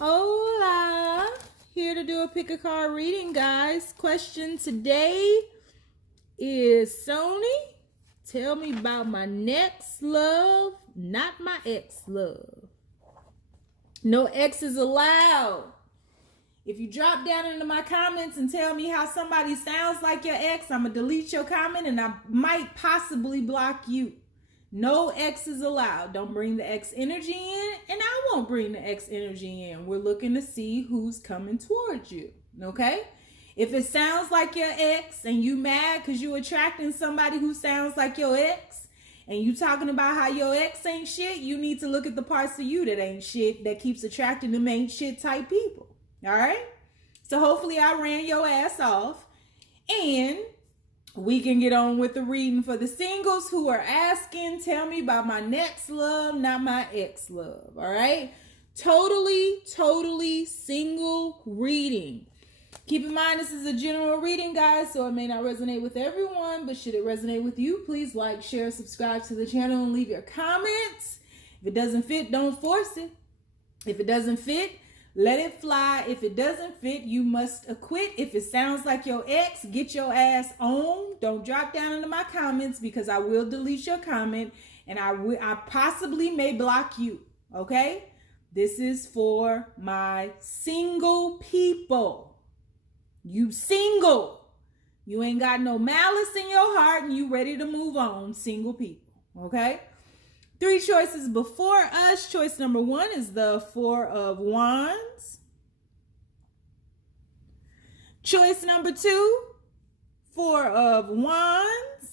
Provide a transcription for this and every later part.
Hola! Here to do a pick a card reading, guys. Question today is Sony, tell me about my next love, not my ex-love. No exes allowed. If you drop down into my comments and tell me how somebody sounds like your ex, I'm going to delete your comment and I might possibly block you. No exes allowed. Don't bring the ex energy in, and I won't bring the ex energy in. We're looking to see who's coming towards you, okay? If it sounds like your ex and you mad because you attracting somebody who sounds like your ex, and you talking about how your ex ain't shit, you need to look at the parts of you that ain't shit that keeps attracting them ain't shit type people, all right? So hopefully I ran your ass off, and we can get on with the reading for the singles who are asking, tell me about my next love, not my ex-love, all right? Totally single reading. Keep in mind, this is a general reading, guys, so it may not resonate with everyone, but should it resonate with you, please like, share, subscribe to the channel, and leave your comments. If it doesn't fit, don't force it. If it doesn't fit, let it fly. If it doesn't fit, you must acquit. If it sounds like your ex, get your ass on. Don't drop down into my comments because I will delete your comment and I possibly may block you, okay? This is for my single people. You single. You ain't got no malice in your heart and you ready to move on, single people, okay? 3 choices before us. Choice number 1 is the 4 of Wands. Choice number 2, 4 of Wands.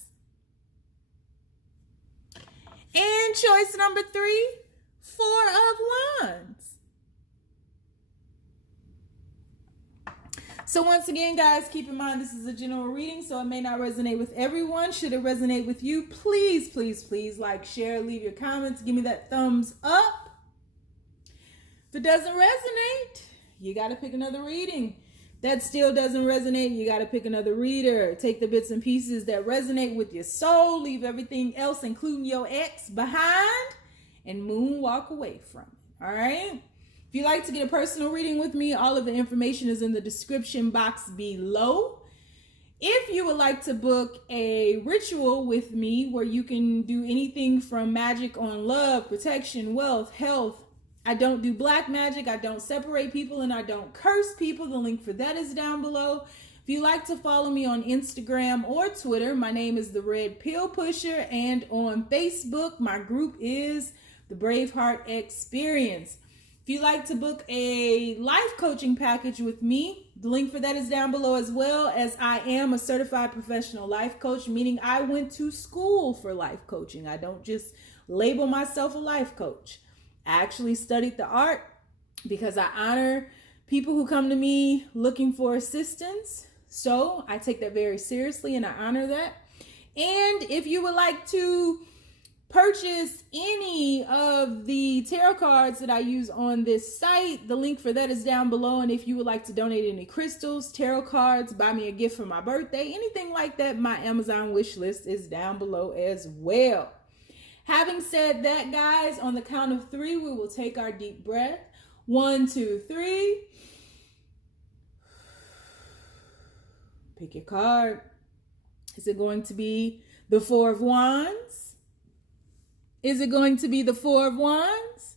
And choice number 3, 4 of Wands. So once again, guys, keep in mind this is a general reading, so it may not resonate with everyone. Should it resonate with you, please like, share, leave your comments, give me that thumbs up. If it doesn't resonate, you got to pick another reading. If that still doesn't resonate, you got to pick another reader. Take the bits and pieces that resonate with your soul, leave everything else, including your ex, behind, and moonwalk away from it, all right? If you'd like to get a personal reading with me, all of the information is in the description box below. If you would like to book a ritual with me where you can do anything from magic on love, protection, wealth, health. I don't do black magic, I don't separate people, and I don't curse people. The link for that is down below. If you'd like to follow me on Instagram or Twitter, my name is The Red Pill Pusher, and on Facebook, my group is the Braveheart Experience. If you'd like to book a life coaching package with me, the link for that is down below, as well as I am a certified professional life coach, meaning I went to school for life coaching. I don't just label myself a life coach. I actually studied the art because I honor people who come to me looking for assistance. So I take that very seriously and I honor that. And if you would like to purchase any of the tarot cards that I use on this site, the link for that is down below. And if you would like to donate any crystals, tarot cards, buy me a gift for my birthday, anything like that, my Amazon wish list is down below as well. Having said that, guys, on the count of 3, we will take our deep breath. 1, 2, 3. Pick your card. Is it going to be the 4 of Wands? Is it going to be the 4 of Wands?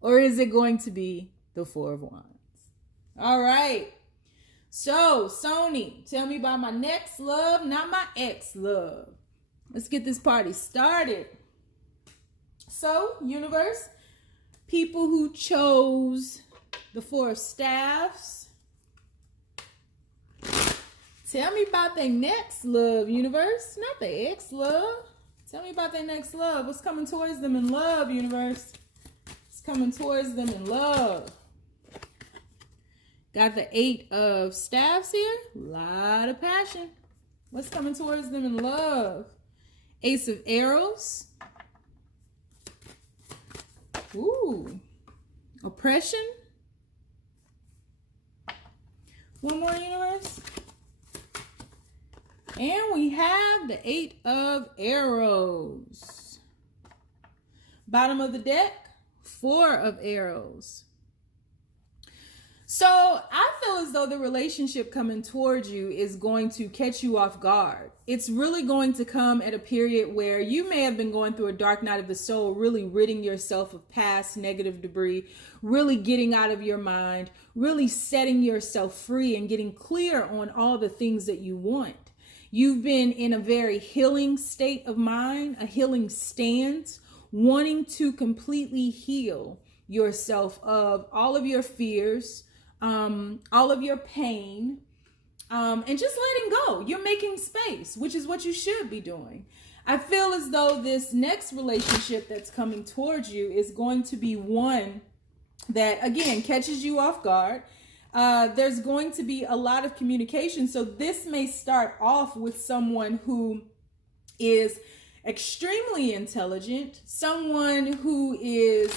Or is it going to be the 4 of Wands? All right. So, Sony, tell me about my next love, not my ex-love. Let's get this party started. So, universe, people who chose the 4 of Staffs, tell me about their next love, universe, not their ex-love. Tell me about their next love. What's coming towards them in love, universe? What's coming towards them in love? Got the 8 of Staffs here. A lot of passion. What's coming towards them in love? Ace of Arrows. Ooh. Oppression. One more, universe. And we have the 8 of Arrows. Bottom of the deck, 4 of Arrows. So I feel as though the relationship coming towards you is going to catch you off guard. It's really going to come at a period where you may have been going through a dark night of the soul, really ridding yourself of past negative debris, really getting out of your mind, really setting yourself free and getting clear on all the things that you want. You've been in a very healing state of mind, a healing stance, wanting to completely heal yourself of all of your fears, all of your pain, and just letting go. You're making space, which is what you should be doing. I feel as though this next relationship that's coming towards you is going to be one that, again, catches you off guard. There's going to be a lot of communication. So this may start off with someone who is extremely intelligent, someone who is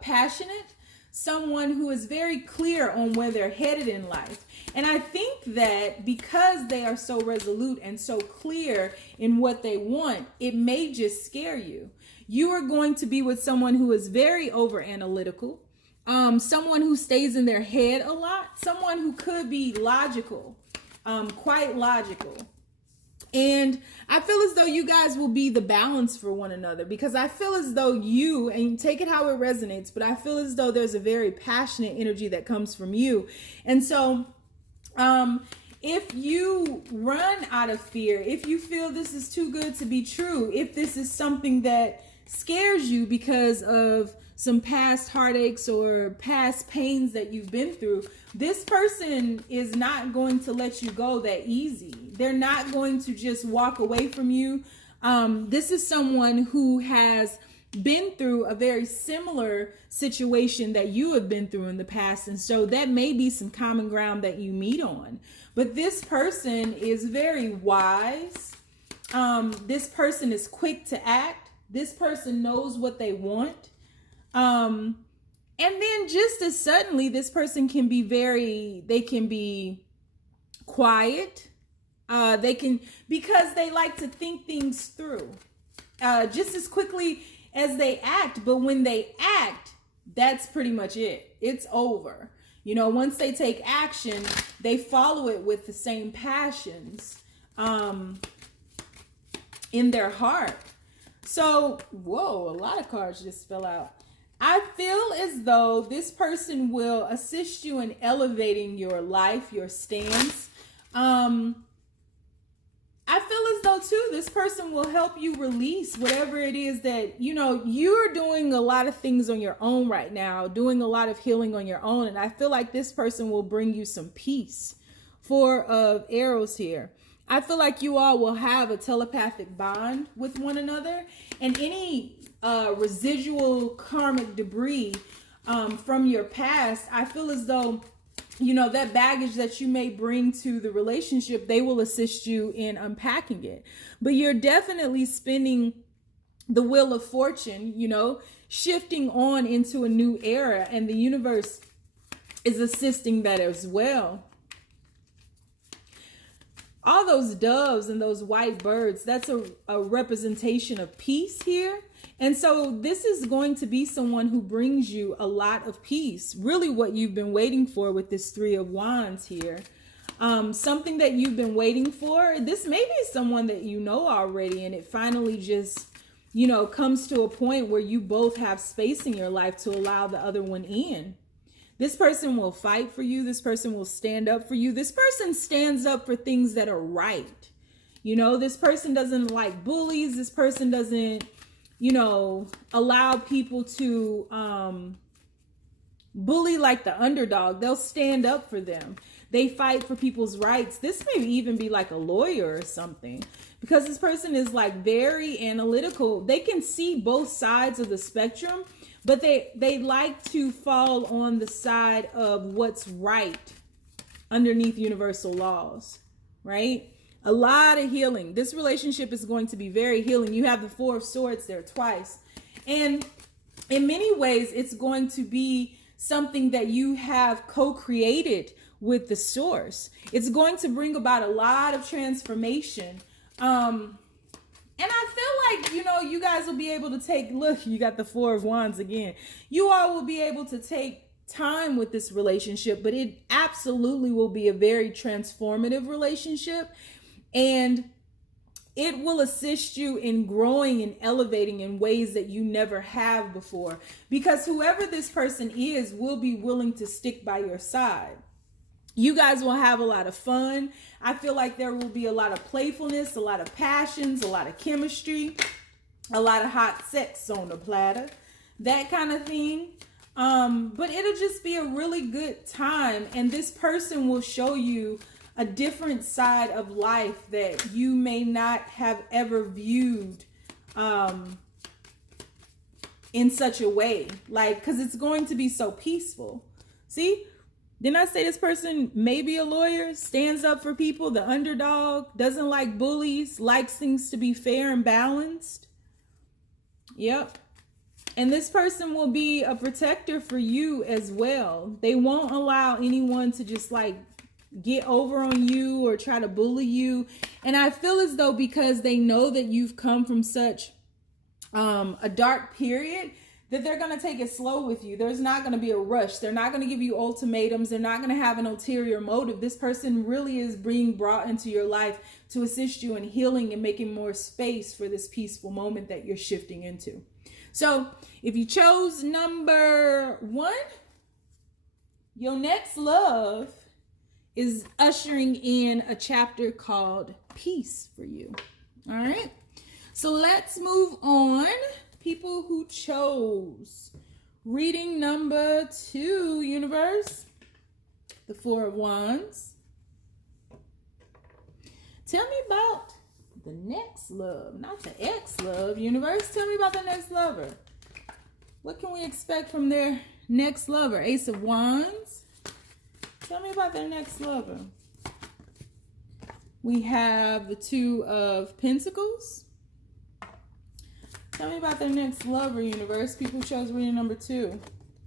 passionate, someone who is very clear on where they're headed in life. And I think that because they are so resolute and so clear in what they want, it may just scare you. You are going to be with someone who is very over analytical, someone who stays in their head a lot, someone who could be logical, quite logical. And I feel as though you guys will be the balance for one another, because I feel as though you, and take it how it resonates, but I feel as though there's a very passionate energy that comes from you. And so if you run out of fear, if you feel this is too good to be true, if this is something that scares you because of some past heartaches or past pains that you've been through, this person is not going to let you go that easy. They're not going to just walk away from you. This is someone who has been through a very similar situation that you have been through in the past. And so that may be some common ground that you meet on. But this person is very wise. This person is quick to act. This person knows what they want. And then just as suddenly, this person can be they can be quiet. Because they like to think things through, just as quickly as they act. But when they act, that's pretty much it. It's over. You know, once they take action, they follow it with the same passions, in their heart. So, whoa, a lot of cards just fell out. I feel as though this person will assist you in elevating your life, your stance. I feel as though too, this person will help you release whatever it is that, you know, you're doing a lot of things on your own right now, doing a lot of healing on your own. And I feel like this person will bring you some peace. Four of Arrows here. I feel like you all will have a telepathic bond with one another, and any residual karmic debris from your past, I feel as though, you know, that baggage that you may bring to the relationship, they will assist you in unpacking it. But you're definitely spinning the wheel of fortune, you know, shifting on into a new era, and the universe is assisting that as well. All those doves and those white birds, that's a representation of peace here. And so this is going to be someone who brings you a lot of peace. Really what you've been waiting for with this Three of Wands here. Something that you've been waiting for. This may be someone that you know already, and it finally just, you know, comes to a point where you both have space in your life to allow the other one in. This person will fight for you. This person will stand up for you. This person stands up for things that are right. You know, this person doesn't like bullies. This person doesn't, you know, allow people to bully like the underdog. They'll stand up for them. They fight for people's rights. This may even be like a lawyer or something, because this person is like very analytical. They can see both sides of the spectrum, but they like to fall on the side of what's right underneath universal laws, right? A lot of healing. This relationship is going to be very healing. You have the Four of Swords there twice. And in many ways, it's going to be something that you have co-created with the source. It's going to bring about a lot of transformation. And I feel like, you know, you guys will be able to take, look, you got the Four of Wands again. You all will be able to take time with this relationship, but it absolutely will be a very transformative relationship, and it will assist you in growing and elevating in ways that you never have before, because whoever this person is will be willing to stick by your side. You guys will have a lot of fun. I feel like there will be a lot of playfulness, a lot of passions, a lot of chemistry, a lot of hot sex on the platter, that kind of thing. But it'll just be a really good time. And this person will show you a different side of life that you may not have ever viewed in such a way. Like, because it's going to be so peaceful. See? Didn't I say this person may be a lawyer, stands up for people, the underdog, doesn't like bullies, likes things to be fair and balanced? Yep. And this person will be a protector for you as well. They won't allow anyone to just like get over on you or try to bully you. And I feel as though because they know that you've come from such a dark period, that they're going to take it slow with you. There's not going to be a rush. They're not going to give you ultimatums. They're not going to have an ulterior motive. This person really is being brought into your life to assist you in healing and making more space for this peaceful moment that you're shifting into. So if you chose number 1, your next love is ushering in a chapter called Peace for you. All right. So let's move on. People who chose reading number 2, universe, the 4 of Wands. Tell me about the next love, not the ex-love, universe. Tell me about the next lover. What can we expect from their next lover? Ace of Wands. Tell me about their next lover. We have the 2 of Pentacles. Tell me about their next lover, universe. People chose reading number 2.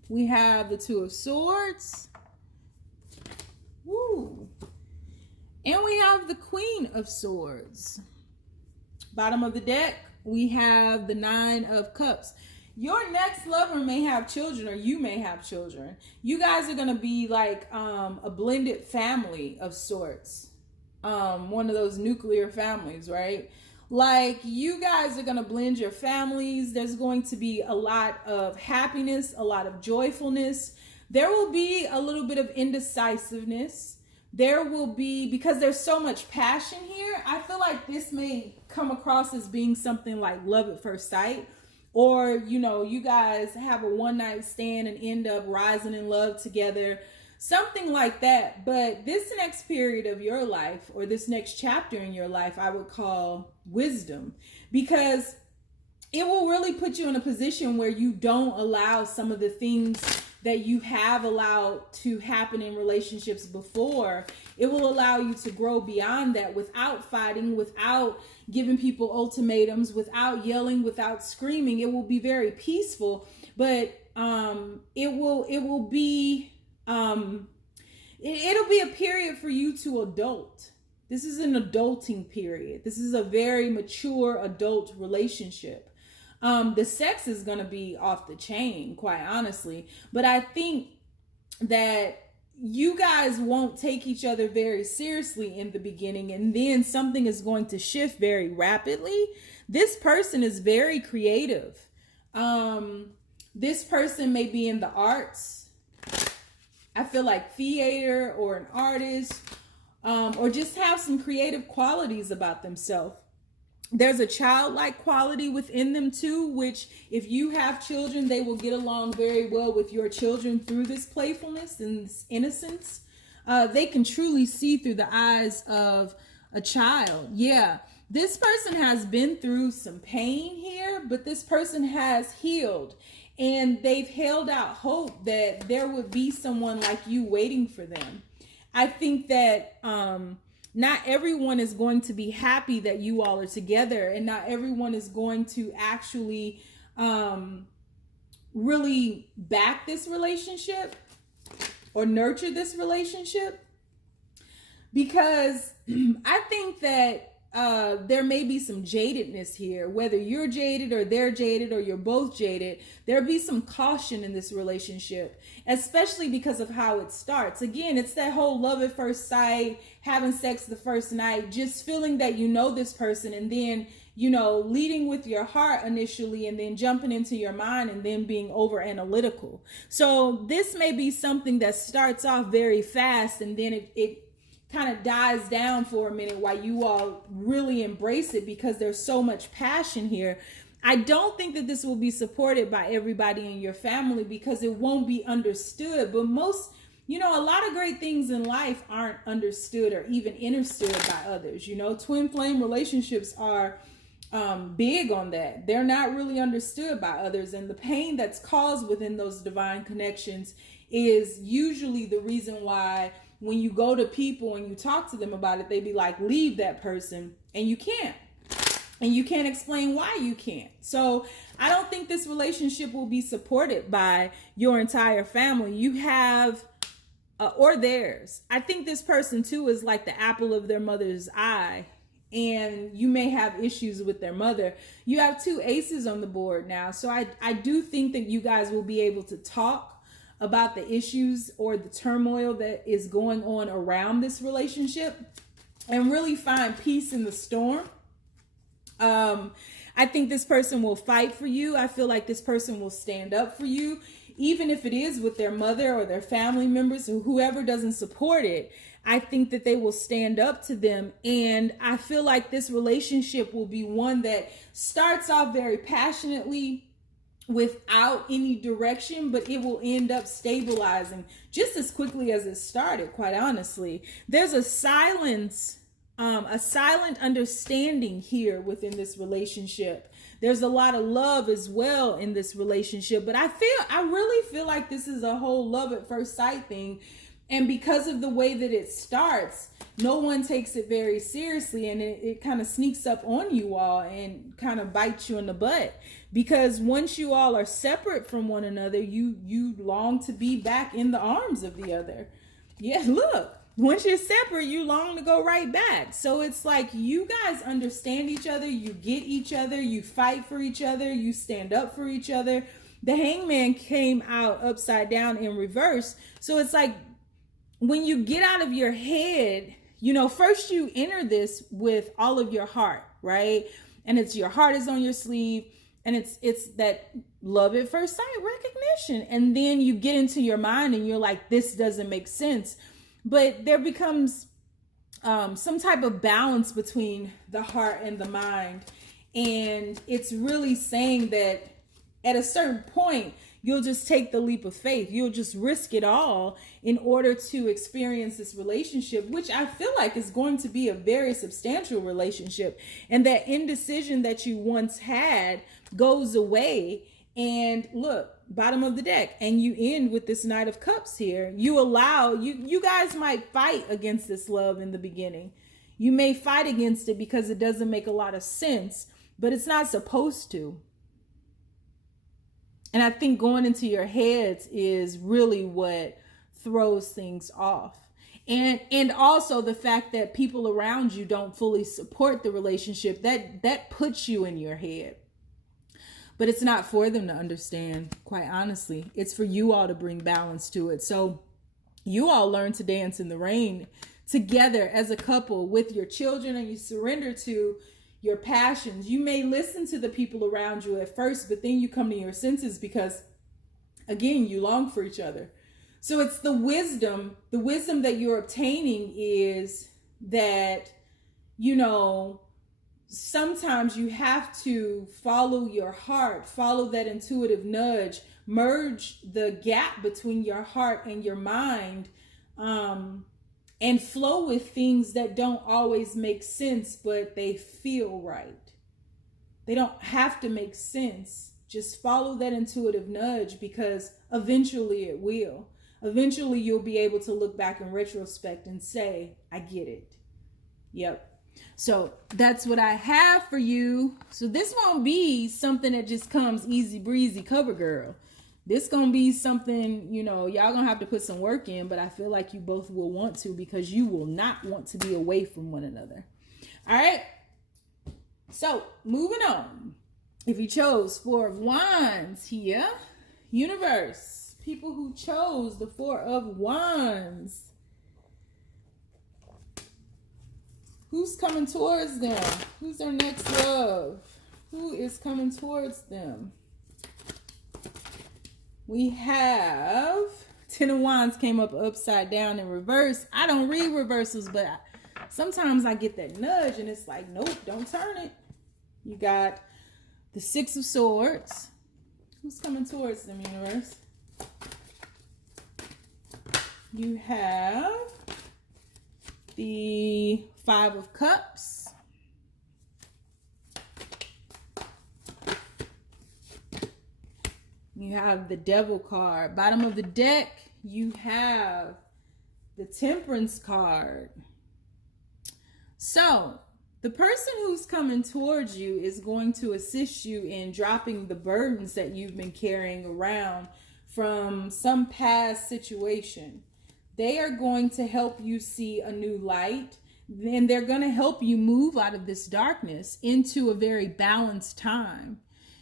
We have the 2 of Swords. Woo. And we have the Queen of Swords. Bottom of the deck, we have the 9 of Cups. Your next lover may have children, or you may have children. You guys are going to be like a blended family of sorts. One of those nuclear families, right? Like, you guys are going to blend your families. There's going to be a lot of happiness, a lot of joyfulness. There will be a little bit of indecisiveness. There will be, because there's so much passion here, I feel like this may come across as being something like love at first sight. Or, you know, you guys have a one-night stand and end up rising in love together. Something like that. But this next period of your life, or this next chapter in your life, I would call wisdom, because it will really put you in a position where you don't allow some of the things that you have allowed to happen in relationships before. It will allow you to grow beyond that without fighting, without giving people ultimatums, without yelling, without screaming. It will be very peaceful, but it'll be a period for you to adult. This is an adulting period. This is a very mature adult relationship. The sex is going to be off the chain, quite honestly. But I think that you guys won't take each other very seriously in the beginning, and then something is going to shift very rapidly. This person is very creative. This person may be in the arts. I feel like theater, or an artist, or just have some creative qualities about themselves. There's a childlike quality within them too, which if you have children, they will get along very well with your children through this playfulness and this innocence. They can truly see through the eyes of a child. Yeah, this person has been through some pain here, but this person has healed. And they've held out hope that there would be someone like you waiting for them. I think that not everyone is going to be happy that you all are together, and not everyone is going to actually really back this relationship or nurture this relationship, because I think that there may be some jadedness here, whether you're jaded or they're jaded or you're both jaded. There'll be some caution in this relationship, especially because of how it starts. Again, it's that whole love at first sight, having sex the first night, just feeling that you know this person, and then, you know, leading with your heart initially and then jumping into your mind and then being over analytical. So this may be something that starts off very fast and then it kind of dies down for a minute while you all really embrace it, because there's so much passion here. I don't think that this will be supported by everybody in your family because it won't be understood. But most, you know, a lot of great things in life aren't understood or even understood by others. You know, twin flame relationships are big on that. They're not really understood by others. And the pain that's caused within those divine connections is usually the reason why when you go to people and you talk to them about it, they be like, leave that person. And you can't. And you can't explain why you can't. So I don't think this relationship will be supported by your entire family. You have, or theirs. I think this person too is like the apple of their mother's eye. And you may have issues with their mother. You have 2 aces on the board now. So I do think that you guys will be able to talk about the issues or the turmoil that is going on around this relationship and really find peace in the storm. I think this person will fight for you. I feel like this person will stand up for you, even if it is with their mother or their family members or whoever doesn't support it. I think that they will stand up to them. And I feel like this relationship will be one that starts off very passionately without any direction, but it will end up stabilizing just as quickly as it started, quite honestly. There's a silent understanding here within this relationship. There's a lot of love as well in this relationship, but I really feel like this is a whole love at first sight thing. And because of the way that it starts, no one takes it very seriously, and it kind of sneaks up on you all and kind of bites you in the butt. Because once you all are separate from one another, you long to be back in the arms of the other. Yeah, look, once you're separate, you long to go right back. So it's like you guys understand each other, you get each other, you fight for each other, you stand up for each other. The Hangman came out upside down in reverse. So it's like when you get out of your head, you know, first you enter this with all of your heart, right? And it's your heart is on your sleeve. And it's that love at first sight recognition. And then you get into your mind and you're like, this doesn't make sense. But there becomes some type of balance between the heart and the mind. And it's really saying that at a certain point, you'll just take the leap of faith. You'll just risk it all in order to experience this relationship, which I feel like is going to be a very substantial relationship. And that indecision that you once had goes away. And look, bottom of the deck. And you end with this Knight of Cups here. You guys might fight against this love in the beginning. You may fight against it because it doesn't make a lot of sense, but it's not supposed to. And I think going into your heads is really what throws things off. And also the fact that people around you don't fully support the relationship, that puts you in your head. But it's not for them to understand, quite honestly. It's for you all to bring balance to it. So you all learn to dance in the rain together as a couple with your children, and you surrender to your passions. You may listen to the people around you at first, but then you come to your senses because, again, you long for each other. So it's the wisdom that you're obtaining is that, you know, sometimes you have to follow your heart, follow that intuitive nudge, merge the gap between your heart and your mind, and flow with things that don't always make sense, but they feel right. They don't have to make sense. Just follow that intuitive nudge, because eventually it will. Eventually you'll be able to look back in retrospect and say, I get it. Yep. So that's what I have for you. So this won't be something that just comes easy breezy cover girl. This gonna be something, you know, y'all gonna have to put some work in, but I feel like you both will want to, because you will not want to be away from one another. All right. So moving on. If you chose Four of Wands here, universe, people who chose the Four of Wands, who's coming towards them? Who's their next love? Who is coming towards them? We have Ten of Wands came up upside down in reverse. I don't read reversals, but sometimes I get that nudge and it's like, nope, don't turn it. You got the Six of Swords. Who's coming towards them, universe? You have the Five of Cups. You have the Devil card. Bottom of the deck, you have the Temperance card. So, the person who's coming towards you is going to assist you in dropping the burdens that you've been carrying around from some past situation. They are going to help you see a new light. Then they're going to help you move out of this darkness into a very balanced time.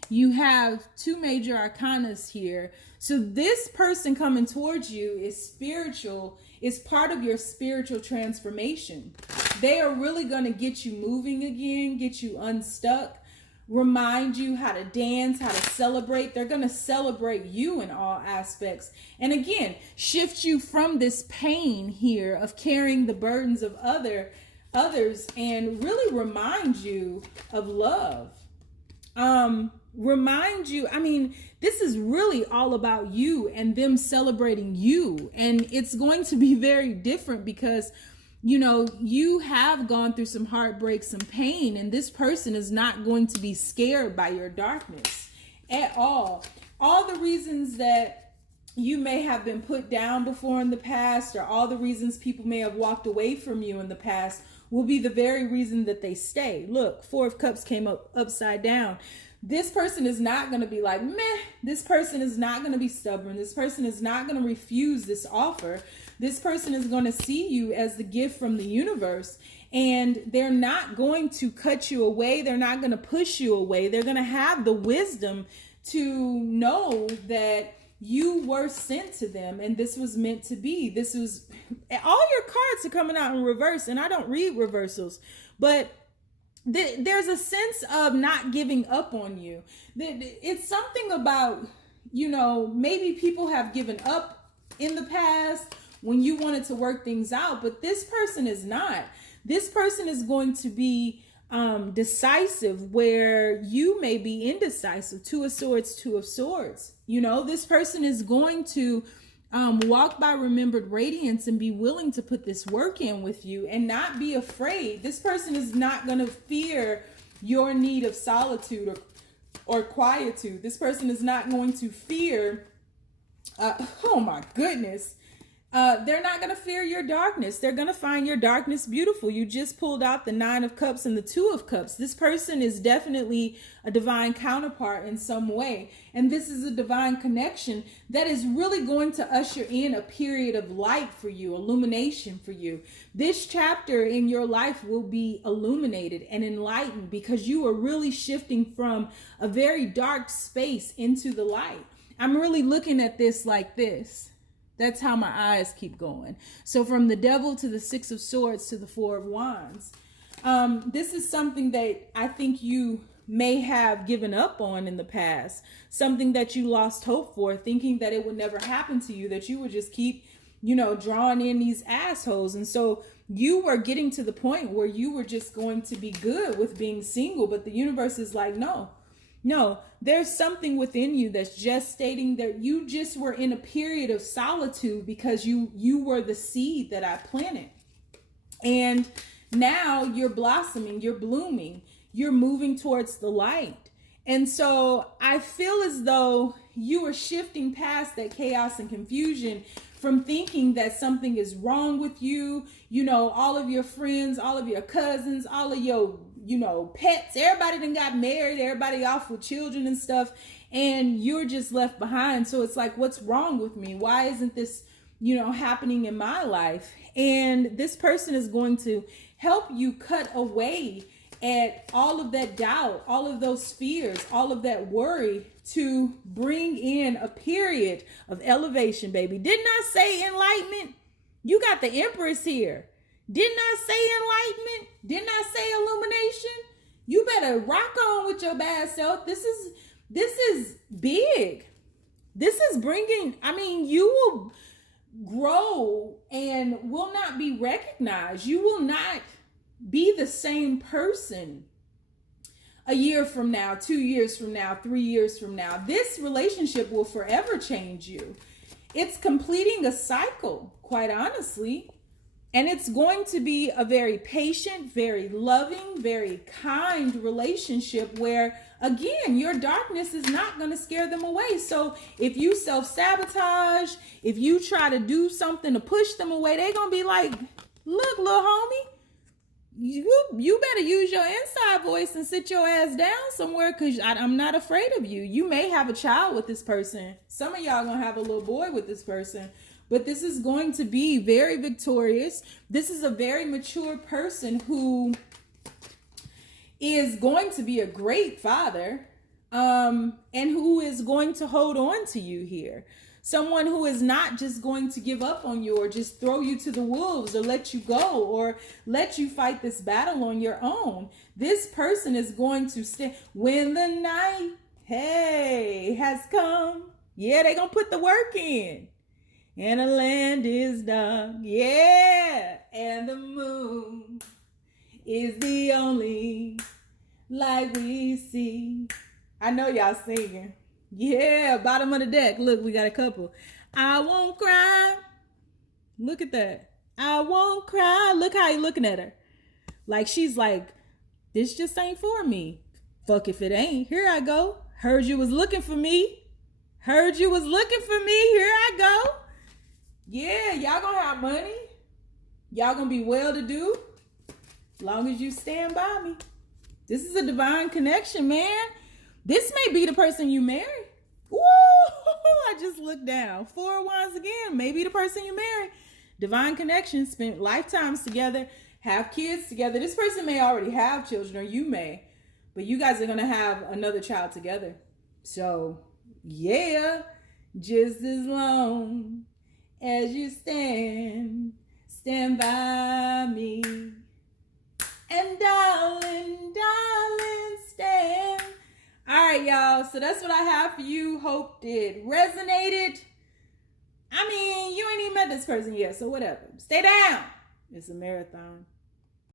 You have two major arcanas here. So this person coming towards you is spiritual, is part of your spiritual transformation. They are really going to get you moving again, get you unstuck, remind you how to dance, how to celebrate. They're going to celebrate you in all aspects. And again, shift you from this pain here of carrying the burdens of others and really remind you of love. Remind you, I mean, this is really all about you and them celebrating you. And it's going to be very different because, you know, you have gone through some heartbreak, some pain, and this person is not going to be scared by your darkness at all. All the reasons that you may have been put down before in the past, or all the reasons people may have walked away from you in the past, will be the very reason that they stay. Look, Four of Cups came up upside down. This person is not going to be like, meh. This person is not going to be stubborn. This person is not going to refuse this offer. This person is going to see you as the gift from the universe, and they're not going to cut you away. They're not going to push you away. They're going to have the wisdom to know that you were sent to them and this was meant to be. This was, all your cards are coming out in reverse, and I don't read reversals, but there's a sense of not giving up on you. It's something about, you know, maybe people have given up in the past when you wanted to work things out, but this person is not. This person is going to be decisive where you may be indecisive. Two of Swords, Two of Swords. You know, this person is going to walk by remembered radiance and be willing to put this work in with you and not be afraid. This person is not going to fear your need of solitude or quietude. This person is not going to fear, oh my goodness, they're not going to fear your darkness. They're going to find your darkness beautiful. You just pulled out the Nine of Cups and the Two of Cups. This person is definitely a divine counterpart in some way. And this is a divine connection that is really going to usher in a period of light for you, illumination for you. This chapter in your life will be illuminated and enlightened because you are really shifting from a very dark space into the light. I'm really looking at this like this. That's how my eyes keep going. So from the Devil to the Six of Swords to the Four of Wands. This is something that I think you may have given up on in the past. Something that you lost hope for, thinking that it would never happen to you, that you would just keep, you know, drawing in these assholes. And so you were getting to the point where you were just going to be good with being single. But the universe is like, no, there's something within you that's just stating that you just were in a period of solitude because you were the seed that I planted. And now you're blossoming, you're blooming, you're moving towards the light. And so I feel as though you are shifting past that chaos and confusion from thinking that something is wrong with you. You know, all of your friends, all of your cousins, all of your, you know, pets, everybody done got married, everybody off with children and stuff, and you're just left behind. So it's like, what's wrong with me? Why isn't this, you know, happening in my life? And this person is going to help you cut away at all of that doubt, all of those fears, all of that worry to bring in a period of elevation, baby. Didn't I say enlightenment? You got the Empress here. Didn't I say enlightenment? Didn't I say illumination? You better rock on with your bad self. This is big. This is bringing, you will grow and will not be recognized. You will not be the same person a year from now, 2 years from now, 3 years from now. This relationship will forever change you. It's completing a cycle, quite honestly. And it's going to be a very patient, very loving, very kind relationship where, again, your darkness is not going to scare them away. So if you self-sabotage, if you try to do something to push them away, they're going to be like, look, little homie, you better use your inside voice and sit your ass down somewhere, because I'm not afraid of you. You may have a child with this person. Some of y'all going to have a little boy with this person. But this is going to be very victorious. This is a very mature person who is going to be a great father, and who is going to hold on to you here. Someone who is not just going to give up on you or just throw you to the wolves or let you go or let you fight this battle on your own. This person is going to stand when the night, has come. Yeah, they're going to put the work in. And the land is dark, yeah, and the moon is the only light we see. I know y'all singing. Yeah, bottom of the deck. Look, we got a couple. I won't cry. Look at that. I won't cry. Look how you looking at her. Like she's like, this just ain't for me. Fuck if it ain't. Here I go. Heard you was looking for me. Heard you was looking for me. Here I go. Yeah, y'all gonna have money. Y'all gonna be well-to-do. As long as you stand by me. This is a divine connection, man. This may be the person you marry. Woo! I just looked down. 4 of Wands again. Maybe the person you marry. Divine connection. Spent lifetimes together. Have kids together. This person may already have children, or you may. But you guys are gonna have another child together. So, yeah. Just as long as you stand by me. And darling, stand. All right, y'all. So that's what I have for you. Hope it resonated. You ain't even met this person yet, so whatever. Stay down. It's a marathon.